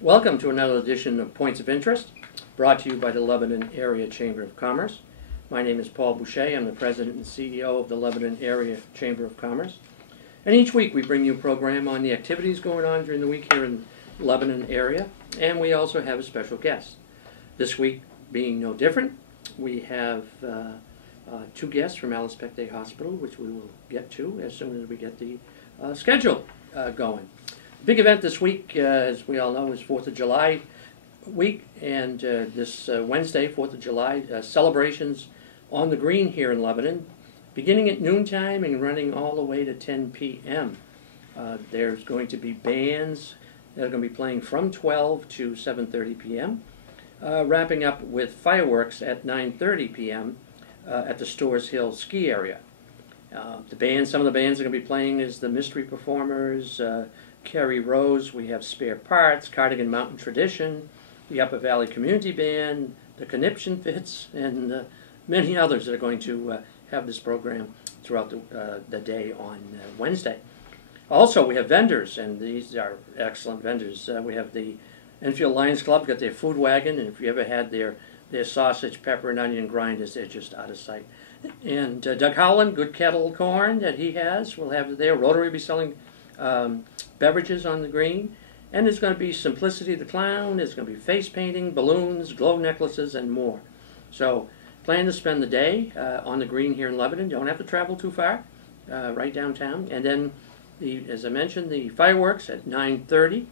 Welcome to another edition of Points of Interest, brought to you by the Lebanon Area Chamber of Commerce. My name is Paul Boucher. I'm the President and CEO of the Lebanon Area Chamber of Commerce. And each week we bring you a program on the activities going on during the week here in the Lebanon area, and we also have a special guest. This week being no different, we have two guests from Alice Peck Day Hospital, which we will get to as soon as we get the schedule going. Big event this week, as we all know, is 4th of July week, and this Wednesday, 4th of July, celebrations on the green here in Lebanon, beginning at noontime and running all the way to 10 p.m. There's going to be bands that are going to be playing from 12 to 7:30 p.m., wrapping up with fireworks at 9:30 p.m. At the Stores Hill ski area. Some of the bands that are going to be playing is the Mystery Performers, Kerry Rose, we have Spare Parts, Cardigan Mountain Tradition, the Upper Valley Community Band, the Conniption Fits, and many others that are going to have this program throughout the day on Wednesday. Also, we have vendors, and these are excellent vendors. We have the Enfield Lions Club, got their food wagon, and if you ever had their sausage, pepper, and onion grinders, they're just out of sight. And Doug Howland, good kettle corn that he has, we'll have there. Rotary will be selling beverages on the green, and there's going to be Simplicity the Clown, there's going to be face painting, balloons, glow necklaces, and more. So plan to spend the day on the green here in Lebanon. You don't have to travel too far, right downtown. And then, as I mentioned, the fireworks at 9:30.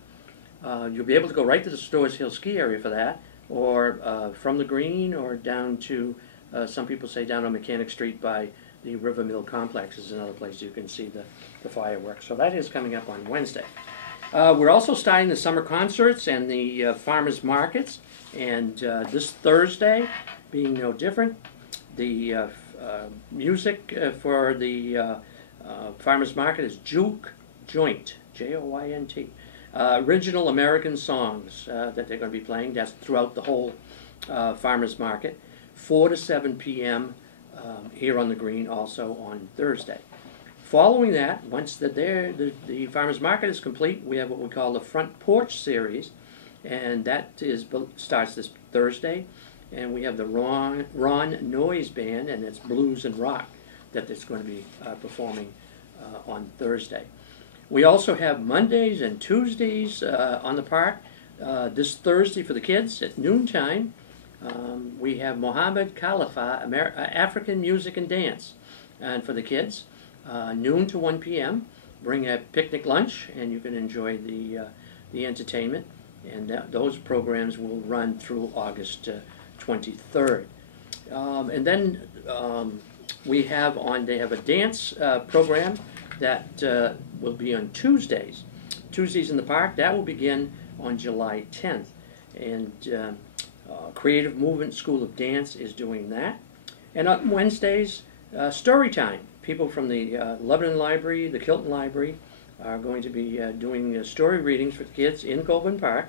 You'll be able to go right to the Stores Hill ski area for that, or from the green, or down to, some people say down on Mechanic Street by the River Mill Complex is another place you can see the fireworks. So that is coming up on Wednesday. We're also starting the summer concerts and the farmers markets, and this Thursday, being no different, the music for the farmers market is Juke Joint, J-O-Y-N-T. Original American songs that they're going to be playing. That's throughout the whole farmers market, 4 to 7 p.m. Here on the green, also on Thursday. Following that, once the farmers market is complete, we have what we call the Front Porch Series, and that starts this Thursday. And we have the Ron Noise Band, and it's blues and rock that is going to be performing on Thursday. We also have Mondays and Tuesdays on the park. This Thursday for the kids at noontime, we have Mohammed Khalifa, African Music and Dance. And for the kids, noon to 1 p.m., bring a picnic lunch and you can enjoy the entertainment. And those programs will run through August 23rd. And then they have a dance program that will be on Tuesdays. Tuesdays in the park, that will begin on July 10th. And Creative Movement School of Dance is doing that. And on Wednesdays, story time. People from the Lebanon Library, the Kilton Library, are going to be doing story readings for the kids in Colburn Park.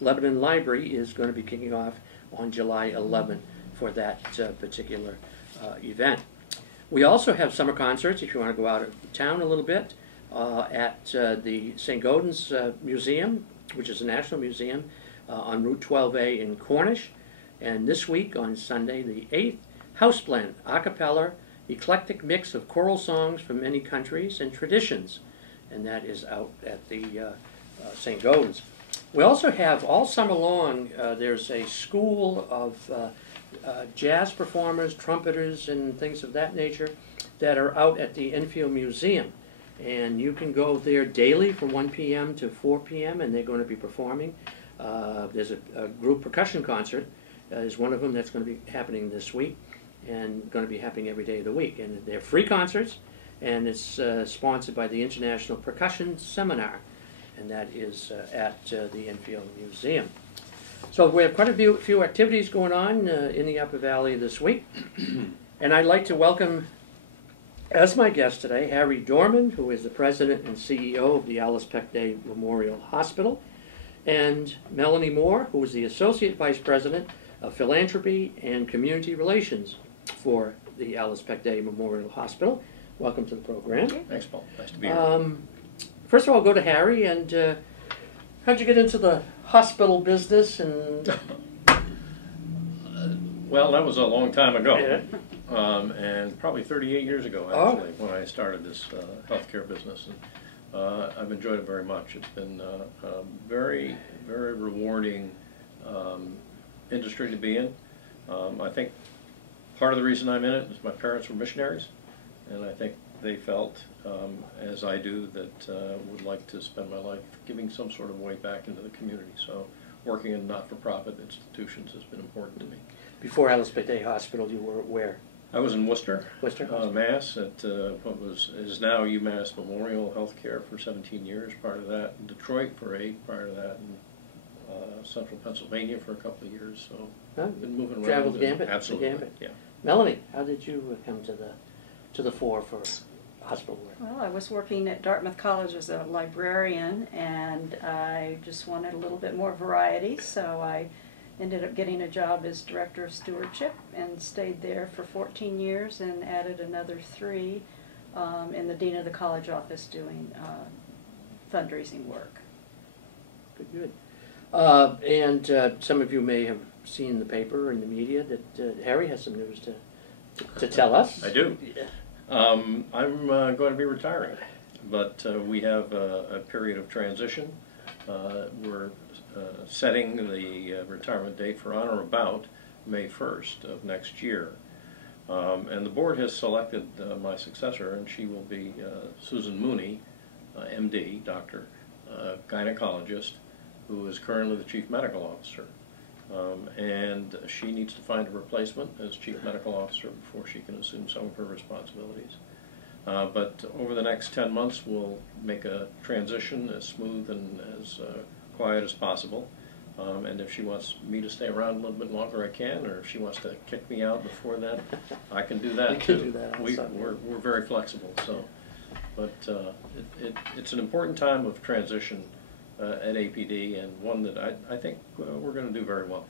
Lebanon Library is going to be kicking off on July 11th for that particular event. We also have summer concerts, if you want to go out of town a little bit, at the St. Gaudens Museum, which is a national museum, on Route 12A in Cornish. And this week, on Sunday, the 8th, House Blend, a cappella, eclectic mix of choral songs from many countries and traditions. And that is out at the St. Gaudens. We also have, all summer long, there's a school of jazz performers, trumpeters, and things of that nature that are out at the Enfield Museum. And you can go there daily from 1 p.m. to 4 p.m. and they're going to be performing. There's a group percussion concert is one of them that's going to be happening this week and going to be happening every day of the week. And they're free concerts, and it's sponsored by the International Percussion Seminar, and that is at the Enfield Museum. So we have quite a few activities going on in the Upper Valley this week. And I'd like to welcome, as my guest today, Harry Dorman, who is the President and CEO of the Alice Peck Day Memorial Hospital, and Melanie Moore, who is the Associate Vice President of Philanthropy and Community Relations for the Alice Peck Day Memorial Hospital. Welcome to the program. Thanks, Paul. Nice to be here. First of all, I'll go to Harry, and How'd you get into the hospital business? And well, that was a long time ago, yeah. And probably 38 years ago, actually, when I started this healthcare business. And I've enjoyed it very much. It's been a very, very rewarding industry to be in. I think part of the reason I'm in it is my parents were missionaries, and I think they felt, as I do, that would like to spend my life giving some sort of way back into the community. So working in not-for-profit institutions has been important to me. Before Alice Bay Hospital, you were where? I was in Worcester, Worcester, Mass, at what is now UMass Memorial Healthcare for 17 years. Prior to that, in Detroit for 8. Prior to that, in Central Pennsylvania for a couple of years. So I've been moving around. Traveled the gambit. Absolutely, the gambit. yeah. Melanie, how did you come to the fore for hospital work? Well, I was working at Dartmouth College as a librarian, and I just wanted a little bit more variety, so I ended up getting a job as director of stewardship and stayed there for 14 years and added another 3 in the dean of the college office doing fundraising work. Good, good. And some of you may have seen the paper and the media that Harry has some news to tell us. I do. Yeah. I'm going to be retiring, but we have a period of transition. We're setting the retirement date for on or about May 1st of next year. And the board has selected my successor, and she will be Susan Mooney, MD, doctor, gynecologist, who is currently the chief medical officer. And she needs to find a replacement as chief medical officer before she can assume some of her responsibilities. But over the next 10 months, we'll make a transition as smooth and as quiet as possible. And if she wants me to stay around a little bit longer, I can, or if she wants to kick me out before then, I can do that too. Do that also. We're very flexible. So, but it's an important time of transition at APD, and one that I think we're going to do very well.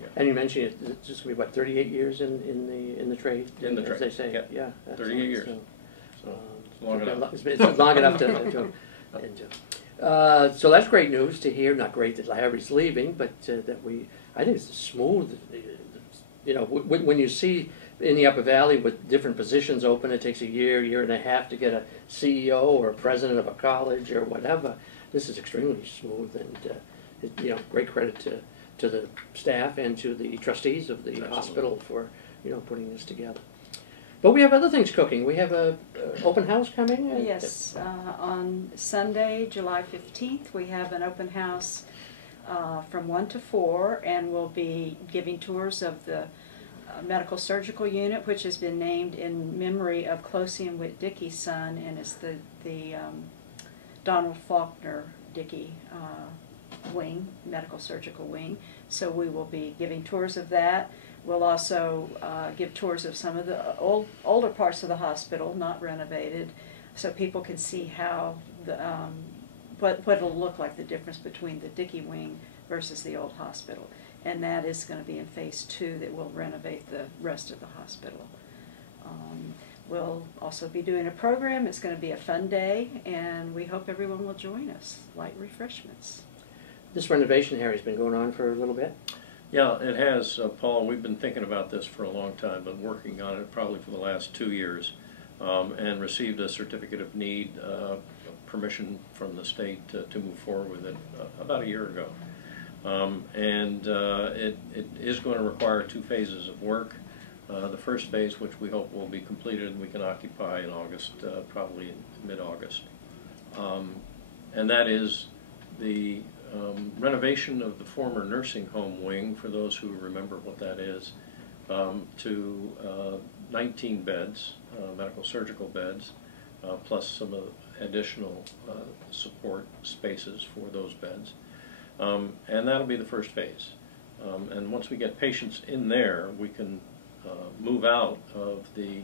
Yeah. And you mentioned it's just going to be what, 38 years in the trade, in the as trade. They say. Yeah, yeah, 38 years. So, it's long enough. It's long enough to so that's great news to hear. Not great that Larry's leaving, but that I think it's smooth. You know, when you see in the Upper Valley with different positions open, it takes a year and a half to get a CEO or a president of a college or whatever. This is extremely smooth, and you know, great credit to the staff and to the trustees of the Absolutely. Hospital for putting this together. But we have other things cooking. We have a open house coming. Yes, on Sunday, July 15th, we have an open house from 1 to 4, and we'll be giving tours of the medical surgical unit, which has been named in memory of Closey and Whit Dickey's son, and it's the Donald Faulkner Dickey wing, medical surgical wing. So we will be giving tours of that. We'll also give tours of some of the older parts of the hospital, not renovated, so people can see how what it'll look like, the difference between the Dickey wing versus the old hospital. And that is going to be in phase 2, that will renovate the rest of the hospital. We'll also be doing a program. It's going to be a fun day, and we hope everyone will join us. Light refreshments. This renovation, Harry, has been going on for a little bit. Yeah, it has, Paul. We've been thinking about this for a long time, been working on it probably for the last 2 years, and received a certificate of need, permission from the state to move forward with it about a year ago. It is going to require 2 phases of work. The first phase, which we hope will be completed and we can occupy in August, probably in mid-August. And that is the renovation of the former nursing home wing, for those who remember what that is, to 19 beds, medical surgical beds, plus some additional support spaces for those beds. And that'll be the first phase. And once we get patients in there, we can move out of the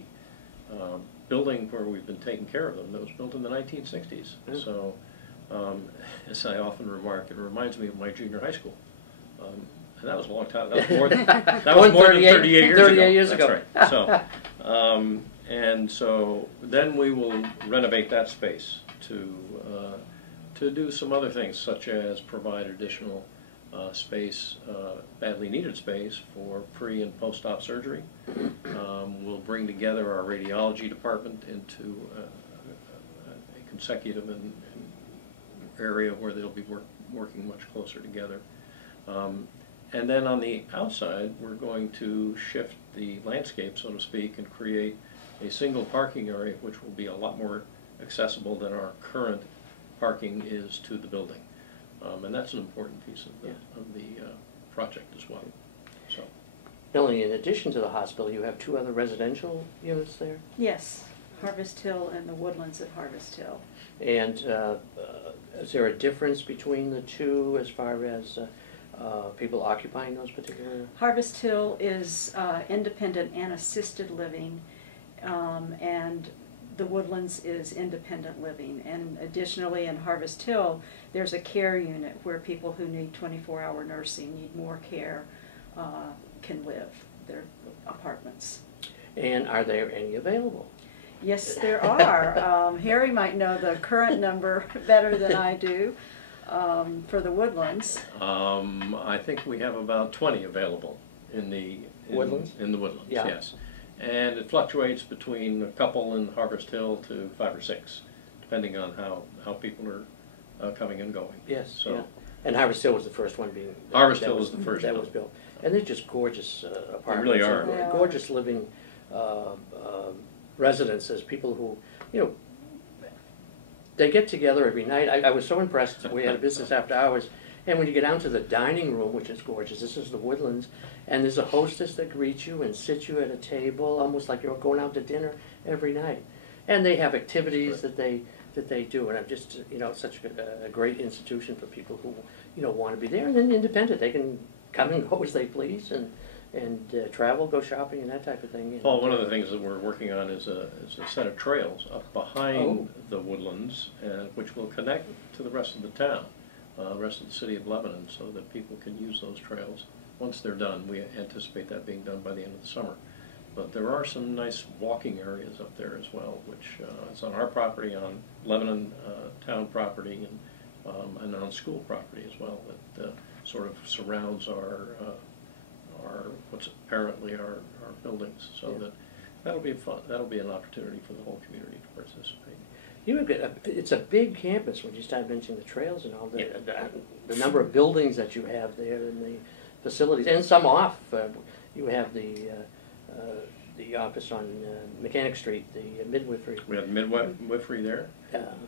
building where we've been taking care of them that was built in the 1960s. Mm. So, as I often remark, it reminds me of my junior high school. And that was a long time. That was more than, that was more than 38 years ago. 38 years ago. That's right. So, and so then we will renovate that space to to do some other things, such as provide additional space, badly needed space for pre and post-op surgery. We'll bring together our radiology department into a consecutive area where they'll be working much closer together. And then on the outside, we're going to shift the landscape, so to speak, and create a single parking area which will be a lot more accessible than our current parking is to the building. And that's an important piece of the project as well. So, Melanie, in addition to the hospital, you have 2 other residential units there? Yes, Harvest Hill and the Woodlands at Harvest Hill. And is there a difference between the 2 as far as people occupying those particular? Harvest Hill is independent and assisted living, and the Woodlands is independent living. And additionally, in Harvest Hill, there's a care unit where people who need 24-hour nursing, need more care, can live. They're apartments. And are there any available? Yes, there are. Harry might know the current number better than I do for the Woodlands. I think we have about 20 available in the Woodlands? In the Woodlands, Yeah. yes. And it fluctuates between a couple in Harvest Hill to 5 or 6, depending on how people are coming and going. Yes. So Yeah. And Harvest Hill was the first one being. Harvest Hill was the first that one. was built, and they're just gorgeous apartments. They really are. They are. Gorgeous living residences. People who, they get together every night. I was so impressed. We had a business after hours, and when you get down to the dining room, which is gorgeous, this is the Woodlands, and there's a hostess that greets you and sits you at a table, almost like you're going out to dinner every night. And they have activities that they do, and I'm just, it's such a great institution for people who, want to be there, and then independent. They can come and go as they please, and travel, go shopping, and that type of thing. Paul, one of the things that we're working on is a set of trails up behind the Woodlands, which will connect to the rest of the town, the rest of the city of Lebanon, so that people can use those trails. Once they're done, we anticipate that being done by the end of the summer. But there are some nice walking areas up there as well, which is on our property, on Lebanon town property, and on school property as well, that sort of surrounds our what's apparently our buildings. So that'll be fun. That'll be an opportunity for the whole community to participate. It's a big campus when you start mentioning the trails and all the number of buildings that you have there and the facilities, and some off. You have the office on Mechanic Street, the midwifery. We have midwifery there.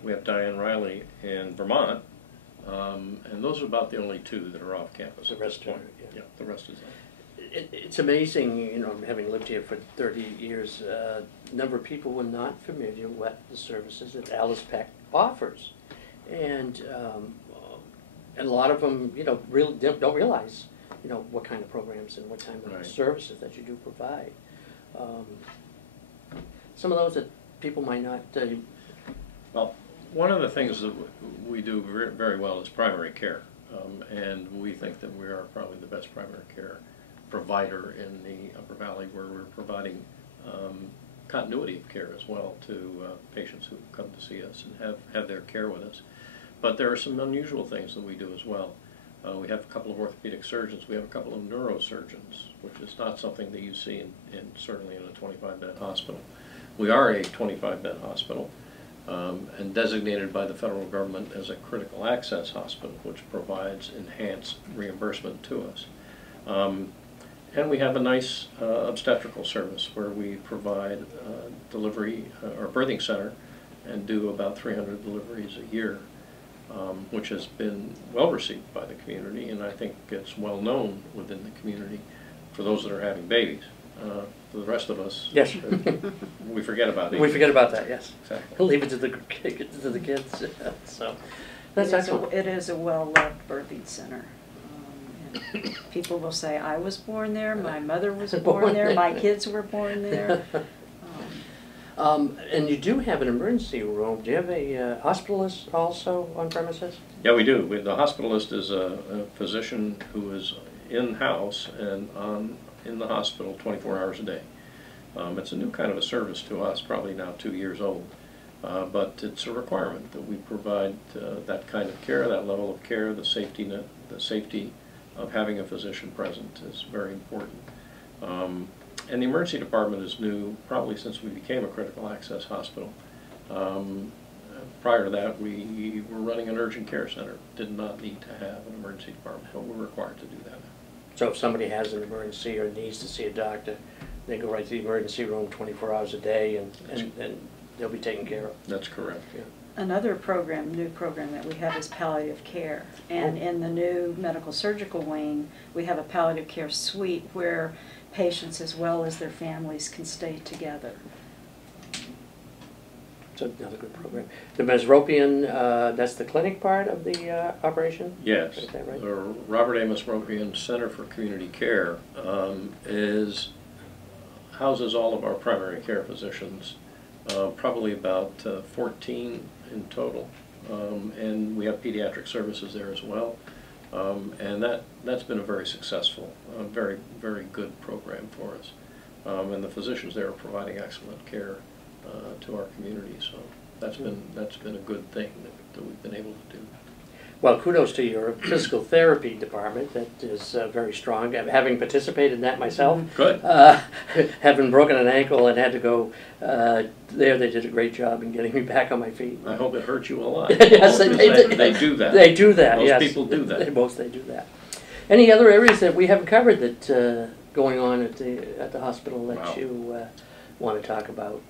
We have Diane Riley in Vermont, and those are about the only 2 that are off campus. The rest are, yeah, the rest is on. It's amazing, having lived here for 30 years, the number of people who are not familiar with the services that Alice Peck offers. And a lot of them, really don't realize, what kind of programs and what kind of services that you do provide. Some of those that people might not... Well, one of the things that we do very well is primary care. And we think that we are probably the best primary care provider in the Upper Valley, where we're providing continuity of care as well to patients who come to see us and have their care with us. But there are some unusual things that we do as well. We have a couple of orthopedic surgeons. We have a couple of neurosurgeons, which is not something that you see certainly in a 25-bed hospital. We are a 25-bed hospital and designated by the federal government as a critical access hospital, which provides enhanced reimbursement to us. And we have a nice obstetrical service where we provide delivery or birthing center and do about 300 deliveries a year, which has been well received by the community, and I think it's well known within the community for those that are having babies. For the rest of us, Yes. we forget about it. We forget about that, yes. Exactly. Leave it to the kids. So that's excellent. It is a well-loved birthing center. And people will say, I was born there, my mother was born there, my kids were born there. And you do have an emergency room. Do you have a hospitalist also on premises? Yeah, we do. The hospitalist is a physician who is in-house and in the hospital 24 hours a day. It's a new kind of a service to us, probably now 2 years old. But it's a requirement that we provide that kind of care, that level of care. The safety of having a physician present is very important. And the emergency department is new probably since we became a critical access hospital. Prior to that, we were running an urgent care center. Did not need to have an emergency department, but we're required to do that. So if somebody has an emergency or needs to see a doctor, they go right to the emergency room 24 hours a day, and they'll be taken care of. That's correct. Yeah. Another program, new program that we have is palliative care. And in the new medical surgical wing, we have a palliative care suite where patients as well as their families can stay together. It's another good program. The Mesropian, that's the clinic part of the operation? Yes. Is that right? The Robert A. Mesropian Center for Community Care houses all of our primary care physicians, probably about 14 in total. And we have pediatric services there as well. And that's been a very successful, very, very good program for us. And the physicians there are providing excellent care to our community, so that's been a good thing that we've been able to do. Well, kudos to your physical therapy department. That is very strong. Having participated in that myself, Good. having broken an ankle and had to go there, they did a great job in getting me back on my feet. I hope it hurt you a lot. Yes, they do that. They do that. Most yes. people do that. They do that. Any other areas that we haven't covered that going on at the hospital that Wow. you want to talk about?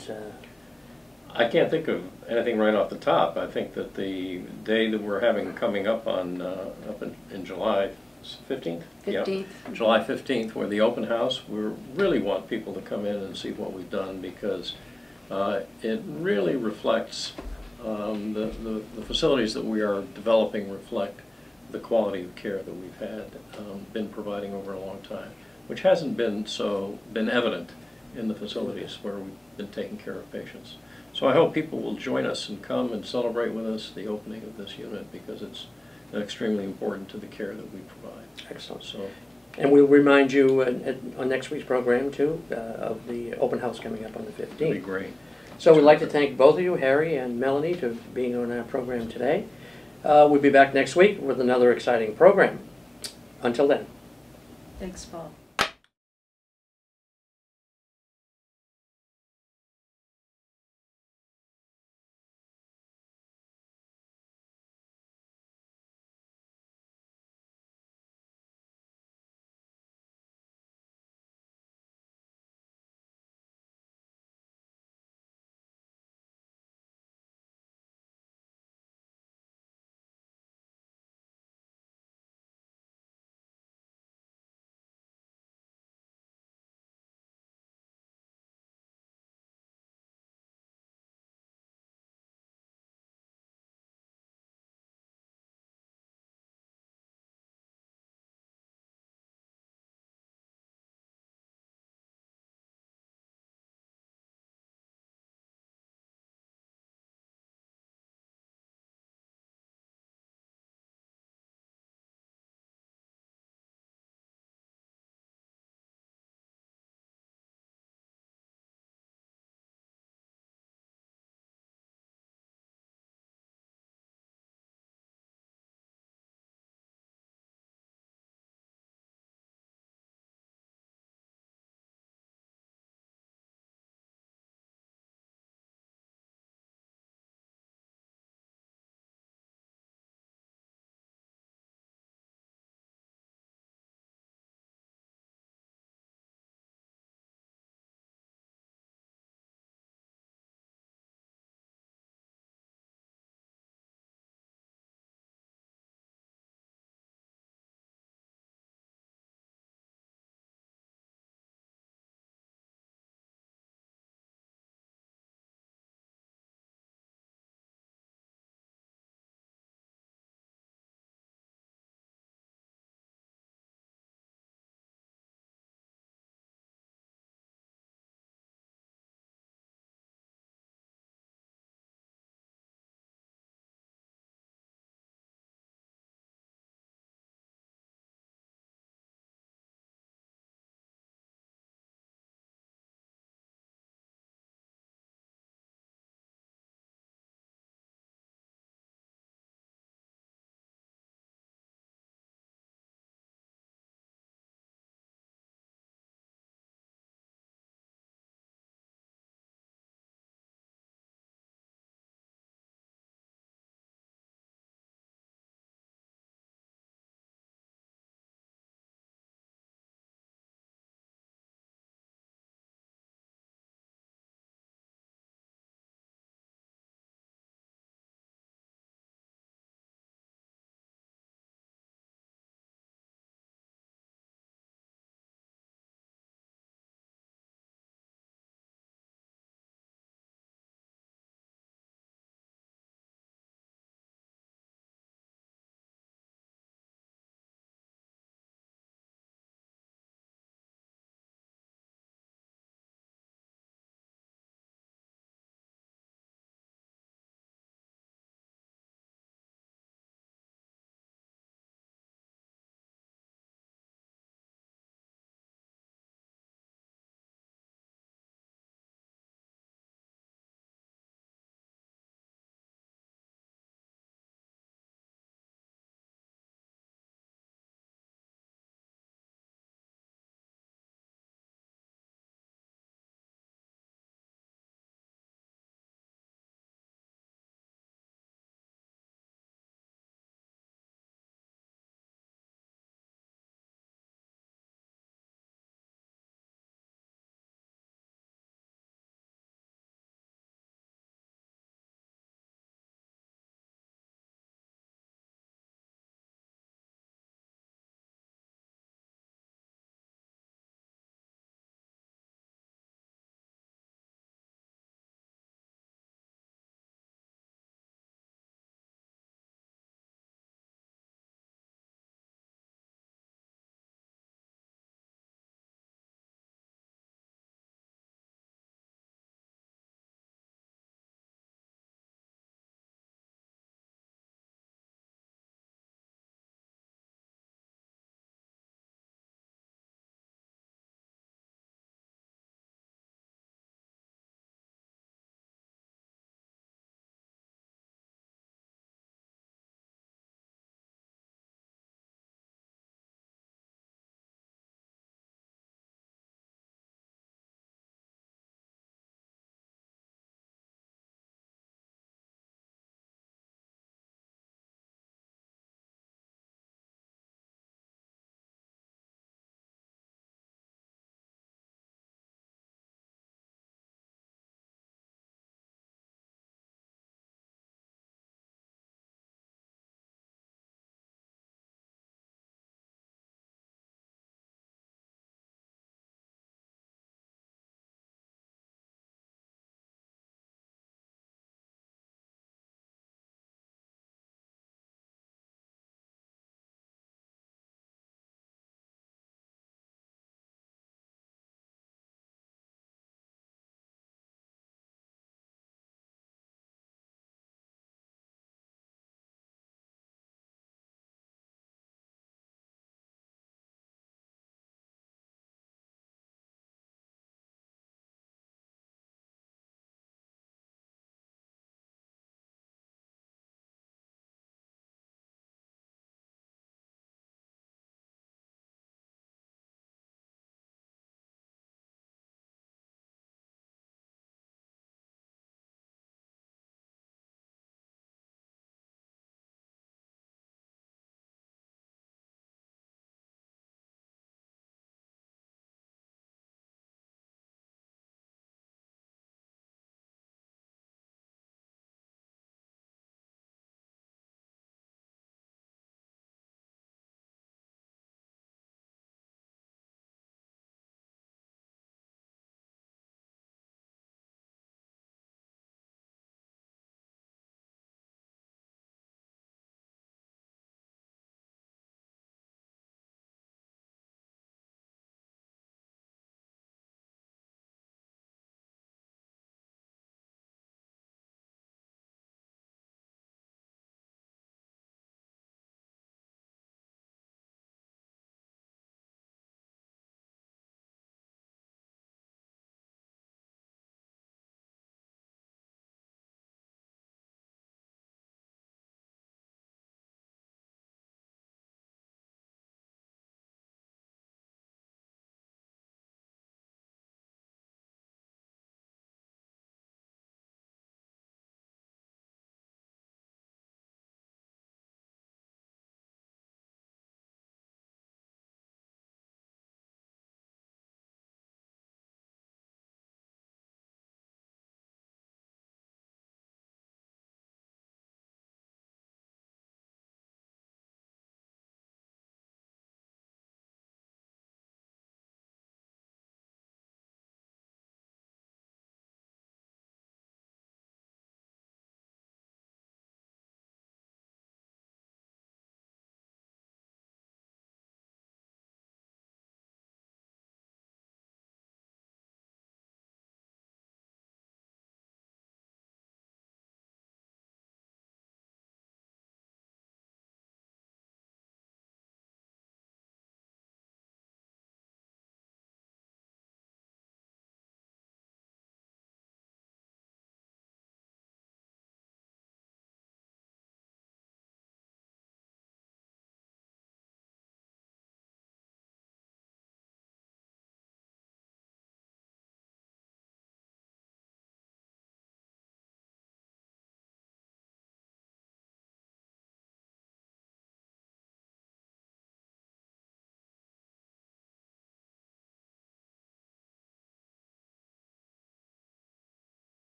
I can't think of anything right off the top. I think that the day that we're having coming up on in July 15th? 15th. Yeah. July 15th, where the open house, we really want people to come in and see what we've done, because it really reflects the facilities that we are developing reflect the quality of care that we've been providing over a long time, which hasn't been evident in the facilities where we've been taking care of patients. So I hope people will join us and come and celebrate with us the opening of this unit, because it's extremely important to the care that we provide. Excellent. So, And we'll remind you on next week's program, too, of the open house coming up on the 15th. it'd be great. So we'd like to thank both of you, Harry and Melanie, for being on our program today. We'll be back next week with another exciting program. Until then. Thanks, Paul.